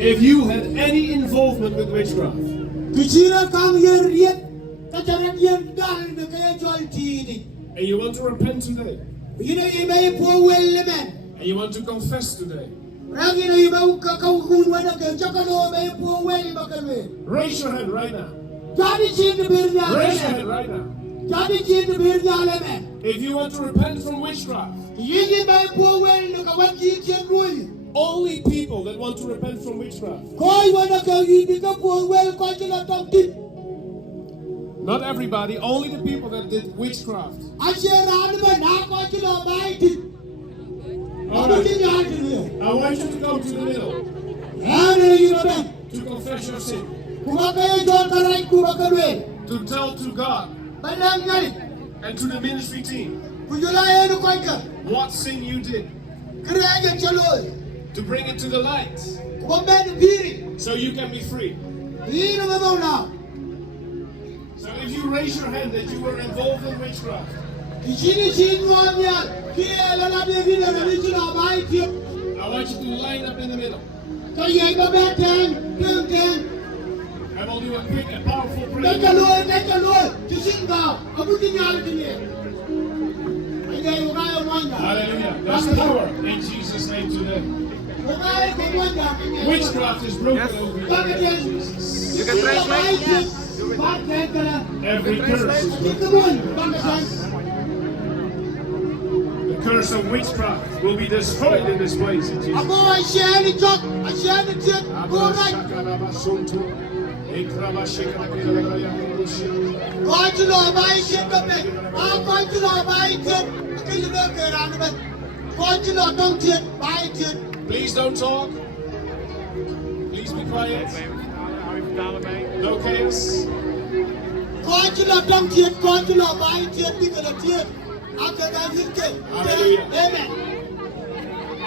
if you had any involvement with witchcraft, and you want to repent today, and you want to confess today, raise your hand right now. Raise your hand right now. If you want to repent from witchcraft, only people that want to repent from witchcraft. Not everybody, only the people that did witchcraft. All right. I want you to go to the middle to confess your sin, to tell to God and to the ministry team what sin you did, to bring it to the light so you can be free. So if you raise your hand that you were involved in witchcraft, I want you to line up in the middle. I will do a quick and powerful prayer. Hallelujah. There's power in Jesus' name today. Witchcraft is broken over you. You can translate? Yes. Every curse is broken. The curse of witchcraft will be destroyed in this place in Jesus' name. Please don't talk. Please be quiet. No chaos. Hallelujah. Amen.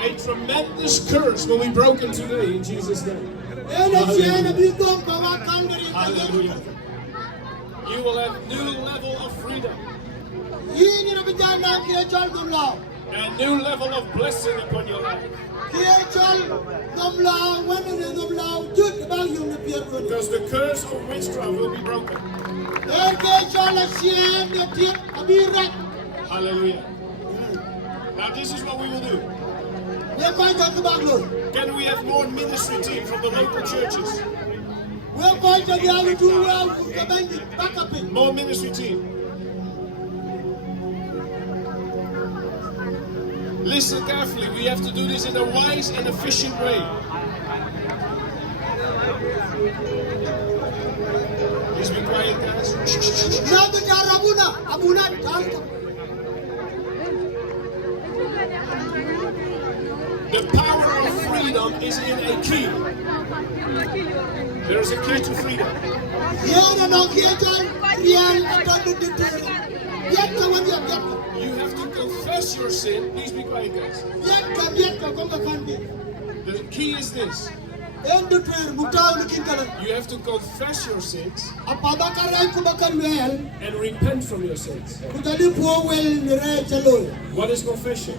A tremendous curse will be broken today in Jesus' name. Hallelujah. Hallelujah. You will have new level of freedom. A new level of blessing upon your life. Because the curse of witchcraft will be broken. Hallelujah. Now this is what we will do. Can we have more ministry team from the local churches? More ministry team. Listen carefully, we have to do this in a wise and efficient way. Please be quiet, guys. The power of freedom is in a key. There is a key to freedom. You have to confess your sin. Please be quiet, guys. The key is this. You have to confess your sins and repent from your sins. What is confession?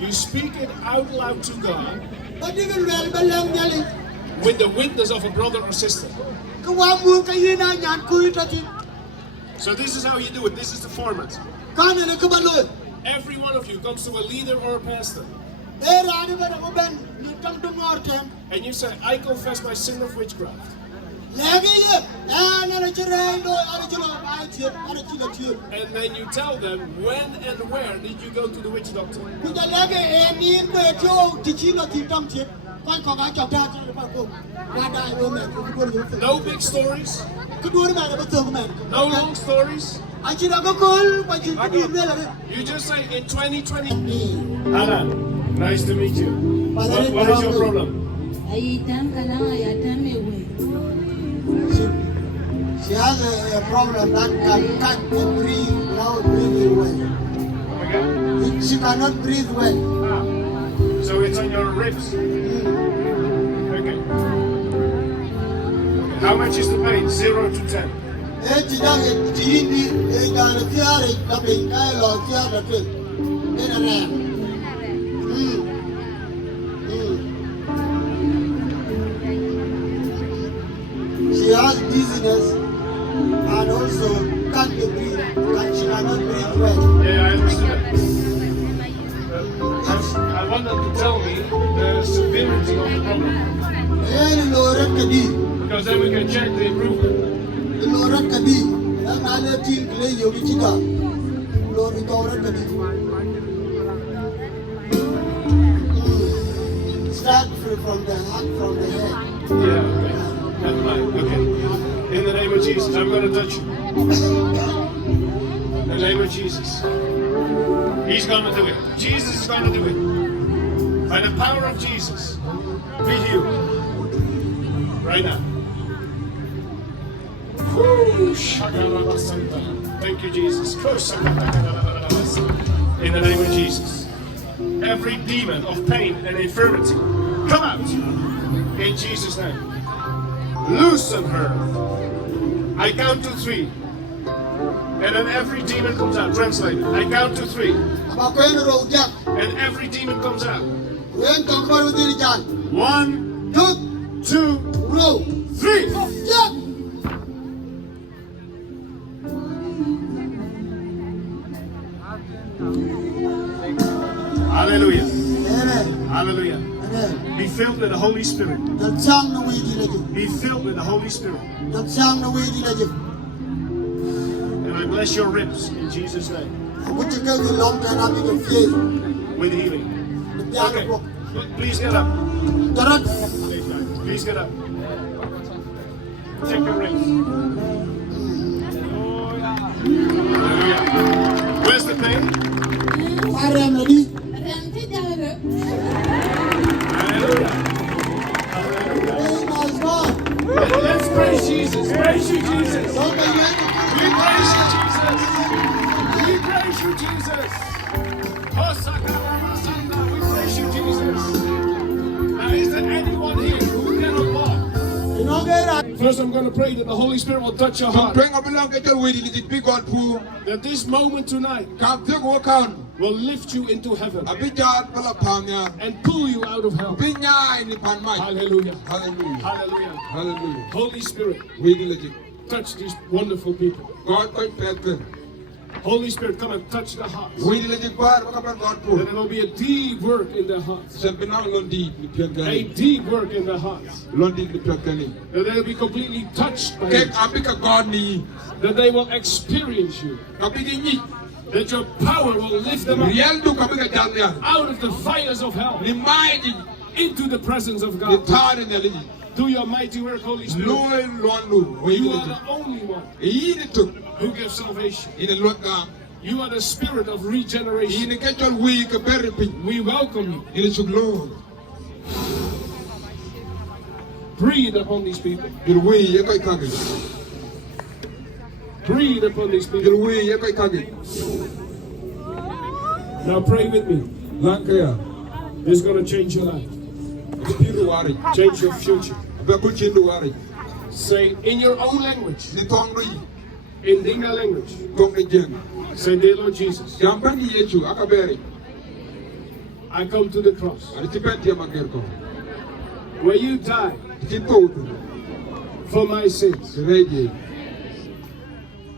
You speak it out loud to God with the witness of a brother or sister. So this is how you do it. This is the format. Every one of you comes to a leader or a pastor. And you say, I confess my sin of witchcraft. And then you tell them when and where did you go to the witch doctor. No big stories. No long stories. You just say in 2020. Anna, nice to meet you. What is your problem? She has a problem that can't breathe without breathing well. She cannot breathe well. So it's on your ribs. Okay. How much is the pain? 0 to 10. has dizziness and also can't breathe. She cannot breathe well. Yeah, I understand. I want them to tell me the severity of the problem. Because then we can check the improvement. Start from the heart, from the head. Yeah, okay. Never mind. Okay. In the name of Jesus, I'm going to touch you. In the name of Jesus. He's going to do it. Jesus is going to do it. By the power of Jesus, be healed. Right now. Thank you, Jesus. In the name of Jesus. Every demon of pain and infirmity, come out. In Jesus' name. Loosen her. I count to 3. And then every demon comes out. Translate it. I count to 3. And every demon comes out. 1, 2, 3. Hallelujah. Hallelujah. Be filled with the Holy Spirit. Be filled with the Holy Spirit. And I bless your ribs in Jesus' name. With healing. Okay. Please get up. Please get up. Check your ribs. Hallelujah. Where's the pain? Hallelujah. Let's praise Jesus. Praise you, Jesus. We praise you, Jesus. We praise you, Jesus. We praise you, Jesus. Now, is there anyone here who cannot walk? First, I'm going to pray that the Holy Spirit will touch your heart. That this moment tonight will lift you into heaven and pull you out of hell. Hallelujah. Hallelujah. Hallelujah. Holy Spirit, touch these wonderful people. Holy Spirit, come and touch the hearts. That there will be a deep work in their hearts. A deep work in their hearts. That they will be completely touched by you. That they will experience you. That your power will lift them up out of the fires of hell into the presence of God. Do your mighty work, Holy Spirit. You are the only one who gives salvation. You are the spirit of regeneration. We welcome you. Breathe upon these people. Breathe upon these people. Now pray with me. This is going to change your life. Change your future. Say in your own language. In Dinga language. Say, dear Lord Jesus, I come to the cross where you died for my sins.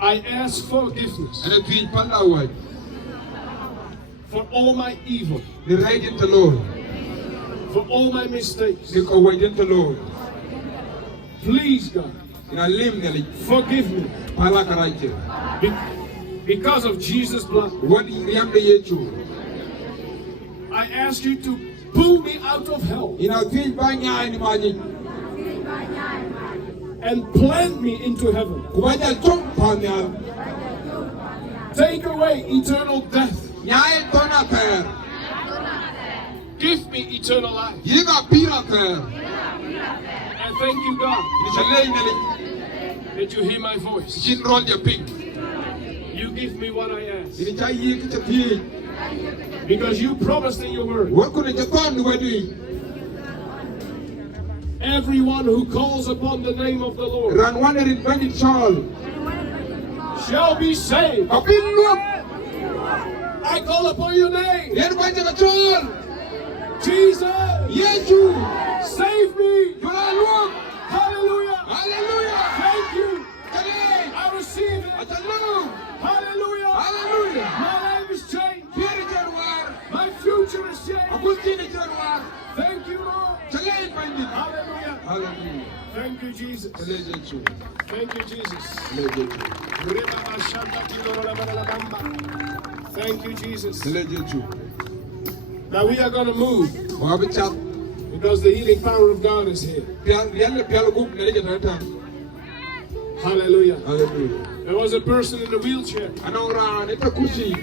I ask forgiveness for all my evil, for all my mistakes. Please, God, forgive me. Because of Jesus' blood, I ask you to pull me out of hell and plant me into heaven. Take away eternal death. Give me eternal life. And thank you, God, that you hear my voice. You give me what I ask. Because you promised in your word, everyone who calls upon the name of the Lord shall be saved. I call upon your name. Jesus, save me. Hallelujah. Hallelujah. Thank you. Today. I receive it. Hallelujah. Hallelujah. Hallelujah. My life is changed. Pierre Januar. My future is changed. Agustine Januar. Thank you, Lord. Today, Pandit. Hallelujah. Hallelujah. Thank you, Jesus. Hallelujah. Thank you, Jesus. Hallelujah. Thank you, Jesus. Hallelujah. Now we are going to move Wabichat. because the healing power of God is here. Yalla pialo group na leja nata. Hallelujah. Hallelujah. There was a person in a wheelchair. Anaura neta kursi.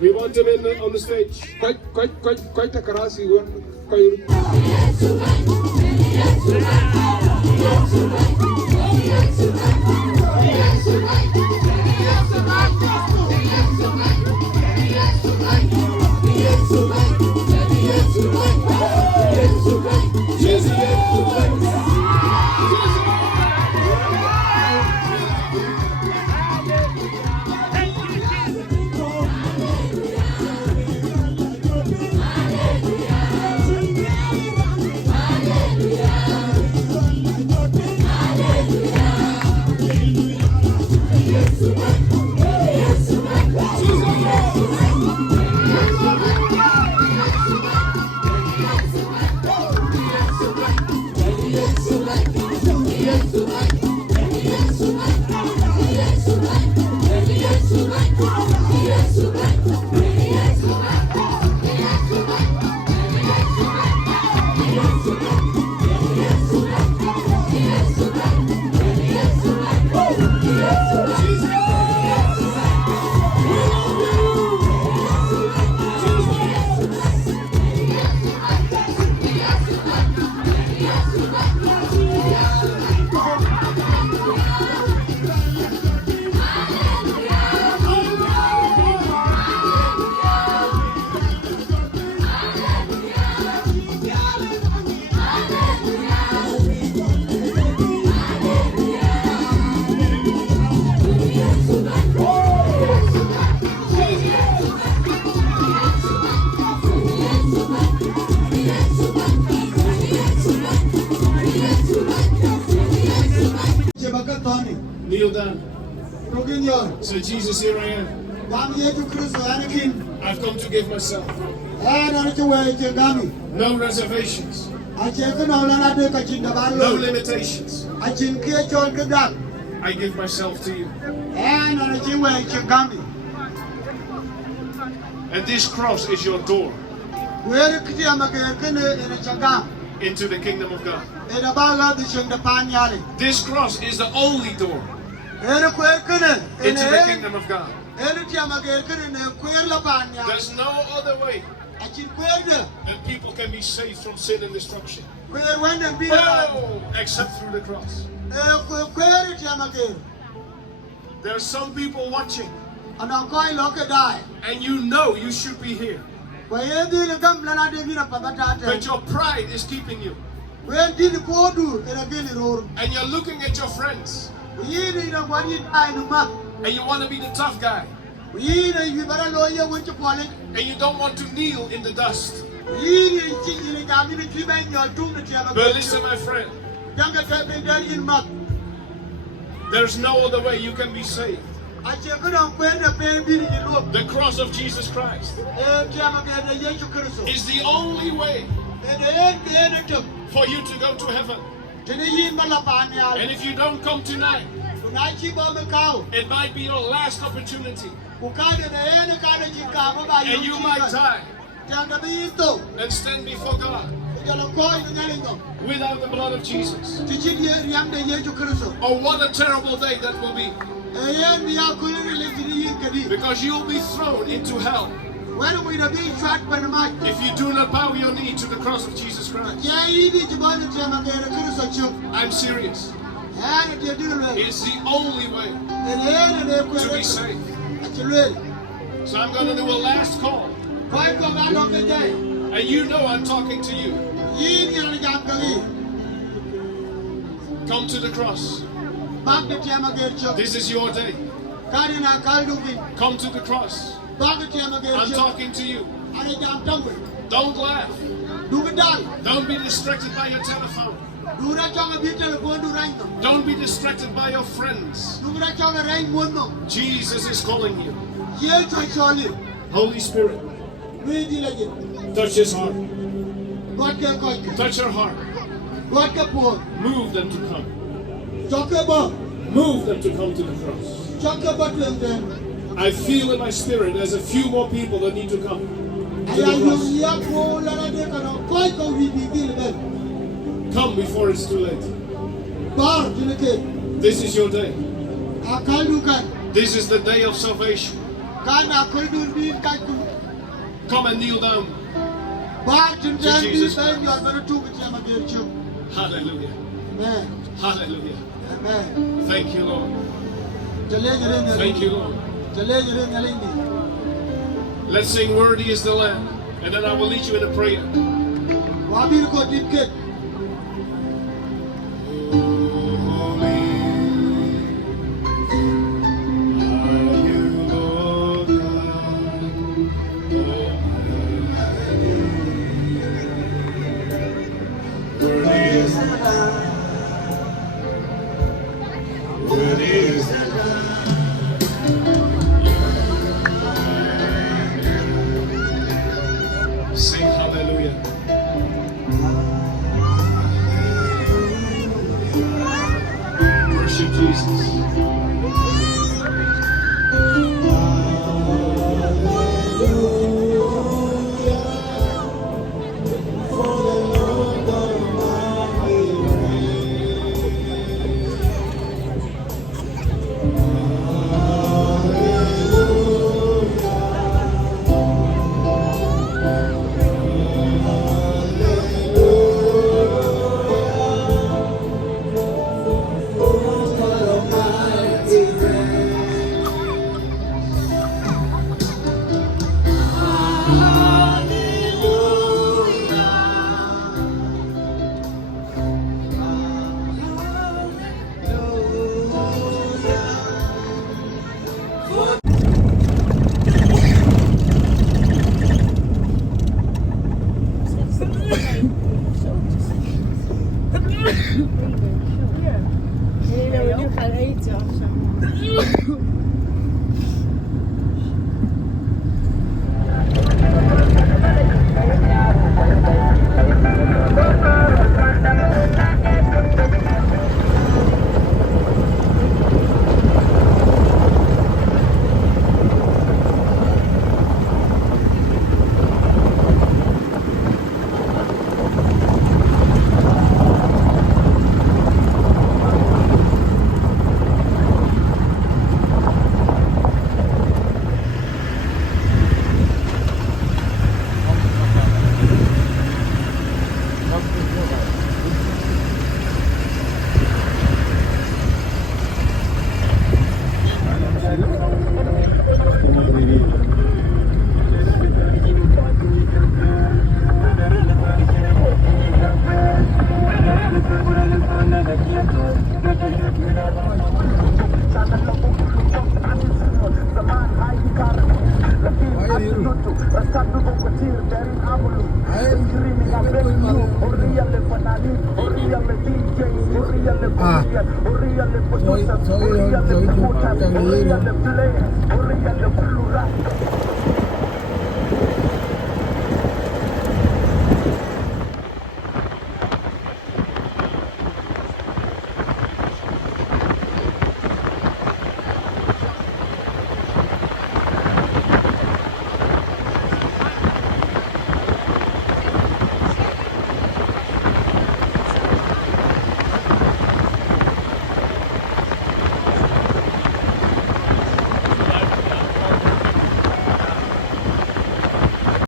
We want him on the stage. Koi takarasi won koi. Kneel down. Say, Jesus, here I am. I've come to give myself. No reservations. No limitations. I give myself to you. And this cross is your door into the kingdom of God. This cross is the only door into the kingdom of God. There's no other way that people can be saved from sin and destruction. Oh, except through the cross. There are some people watching, and you know you should be here, but your pride is keeping you. And you're looking at your friends, and you want to be the tough guy, and you don't want to kneel in the dust. But listen, my friend, there's no other way you can be saved. The cross of Jesus Christ is the only way for you to go to heaven. And if you don't come tonight, it might be your last opportunity. And you might die and stand before God without the blood of Jesus. Oh, what a terrible day that will be. Because you'll be thrown into hell if you do not bow your knee to the cross of Jesus Christ. I'm serious. It's the only way to be saved. So I'm going to do a last call. And you know I'm talking to you. Come to the cross. This is your day. Come to the cross. I'm talking to you. Don't laugh. Don't be distracted by your telephone. Don't be distracted by your friends. Jesus is calling you. Holy Spirit, touch his heart. Touch her heart. Move them to come. Move them to come to the cross. I feel in my spirit there's a few more people that need to come to the cross. Come before it's too late. This is your day. This is the day of salvation. Come and kneel down to Jesus Christ. Hallelujah. Hallelujah. Thank you, Lord. Thank you, Lord. Let's sing Worthy is the Lamb, and then I will lead you in a prayer. Sing hallelujah. Worship Jesus. Soy